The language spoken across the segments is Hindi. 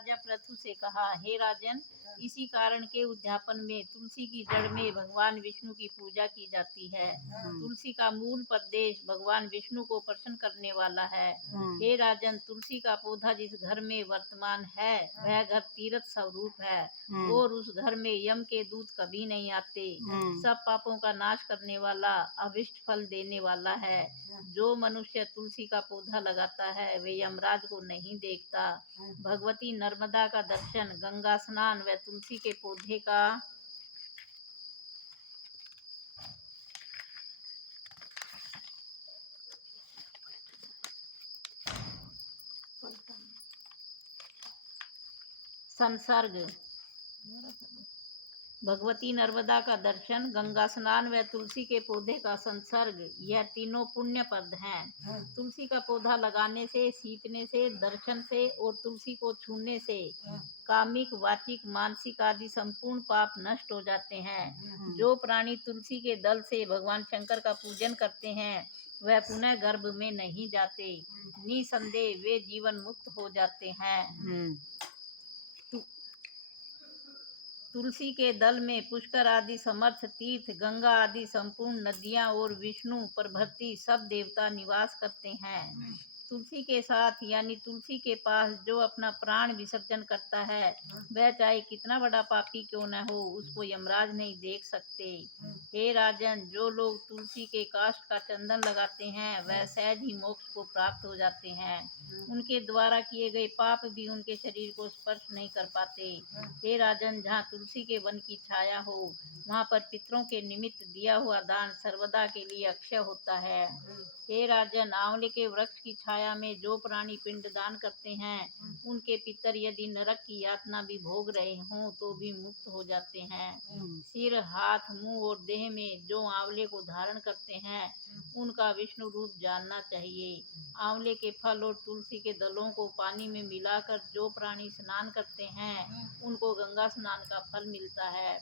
राजा पृथु से कहा, हे राजन, इसी कारण के उद्यापन में तुलसी की जड़ में भगवान विष्णु की पूजा की जाती है। तुलसी का मूल प्रदेश भगवान विष्णु को प्रसन्न करने वाला है। हे राजन, तुलसी का पौधा जिस घर में वर्तमान है वह घर तीर्थ स्वरूप है और उस घर में यम के दूत कभी नहीं आते। सब पापों का नाश करने वाला, अभिष्ट फल देने वाला है। जो मनुष्य तुलसी का पौधा लगाता है वे यमराज को नहीं देखता। भगवती नर्मदा का दर्शन, गंगा स्नान व तुलसी के पौधे का संसर्ग, भगवती नर्मदा का दर्शन, गंगा स्नान व तुलसी के पौधे का संसर्ग, यह तीनों पुण्य पद हैं। तुलसी का पौधा लगाने से, सींचने से, दर्शन से और तुलसी को छूने से कामिक, वाचिक, मानसिक आदि संपूर्ण पाप नष्ट हो जाते हैं। जो प्राणी तुलसी के दल से भगवान शंकर का पूजन करते हैं वह पुनः गर्भ में नहीं जाते। निसंदेह वे जीवन मुक्त हो जाते हैं। तुलसी के दल में पुष्कर आदि समर्थ तीर्थ, गंगा आदि संपूर्ण नदियां और विष्णु प्रभृति सब देवता निवास करते हैं। तुलसी के साथ यानी तुलसी के पास जो अपना प्राण विसर्जन करता है वह चाहे कितना बड़ा पापी क्यों न हो, उसको यमराज नहीं देख सकते। हे राजन, जो लोग तुलसी के काष्ठ का चंदन लगाते हैं वह सहज ही मोक्ष को प्राप्त हो जाते हैं। उनके द्वारा किए गए पाप भी उनके शरीर को स्पर्श नहीं कर पाते। हे राजन, जहाँ तुलसी के वन की छाया हो वहाँ पर पितरों के निमित्त दिया हुआ दान सर्वदा के लिए अक्षय होता है। हे राजन, आंवले के वृक्ष की छाया में जो प्राणी पिंड दान करते हैं उनके पितर यदि नरक की यातना भी भोग रहे हों तो भी मुक्त हो जाते हैं। सिर, हाथ, मुंह और देह में जो आंवले को धारण करते हैं उनका विष्णु रूप जानना चाहिए। आंवले के फल और तुलसी के दलों को पानी में मिलाकर जो प्राणी स्नान करते हैं उनको गंगा स्नान का फल मिलता है।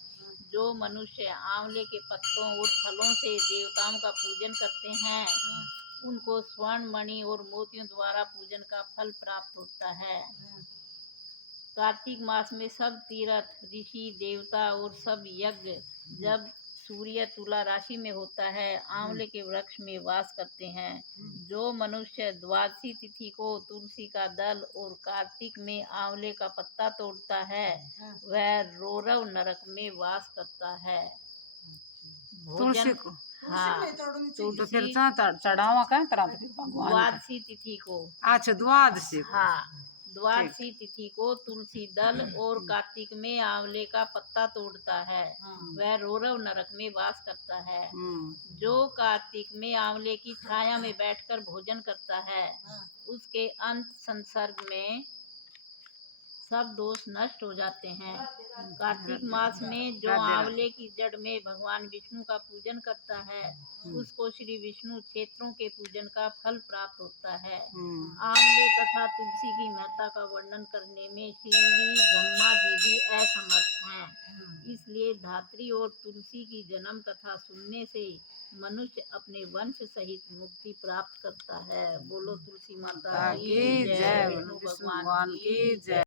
जो मनुष्य आंवले के पत्तों और फलों से देवताओं का पूजन करते हैं उनको स्वर्ण, मणि और मोतियों द्वारा पूजन का फल प्राप्त होता है। कार्तिक मास में सब तीर्थ, ऋषि, देवता और सब यज्ञ जब सूर्य तुला राशि में होता है आंवले के वृक्ष में वास करते हैं। जो मनुष्य द्वादशी तिथि को तुलसी का दल और कार्तिक में आंवले का पत्ता तोड़ता है वह रौरव नरक में वास करता है। तुलसी को हाँ, तो फिर चढ़ावा का द्वादशी तिथि को। अच्छा, द्वादशी को। हाँ, द्वादशी तिथि को तुलसी दल और कार्तिक में आंवले का पत्ता तोड़ता है वह रौरव नरक में वास करता है। जो कार्तिक में आंवले की छाया में बैठकर भोजन करता है उसके अंत संसर्ग में सब दोष नष्ट हो जाते हैं। कार्तिक मास में जो आंवले की जड़ में भगवान विष्णु का पूजन करता है उसको श्री विष्णु क्षेत्रों के पूजन का फल प्राप्त होता है। आंवले तथा तुलसी की महत्ता का वर्णन करने में श्री ब्रह्मा जी भी असमर्थ हैं। इसलिए धात्री और तुलसी की जन्म कथा सुनने से मनुष्य अपने वंश सहित मुक्ति प्राप्त करता है। बोलो तुलसी माता की जय, विष्णु भगवान की जय।